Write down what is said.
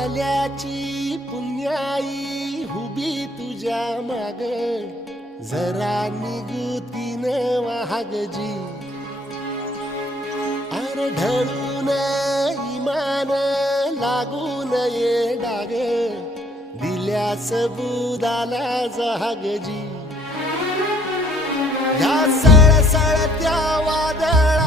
आल्याची पुण्याई हुबी तुझ्या माग जरा निगुतीन वाहगजी अरे ढळून इमान लागून ये डाग दिल्या सबुदाला जहागजी या सळसळत्या वादळ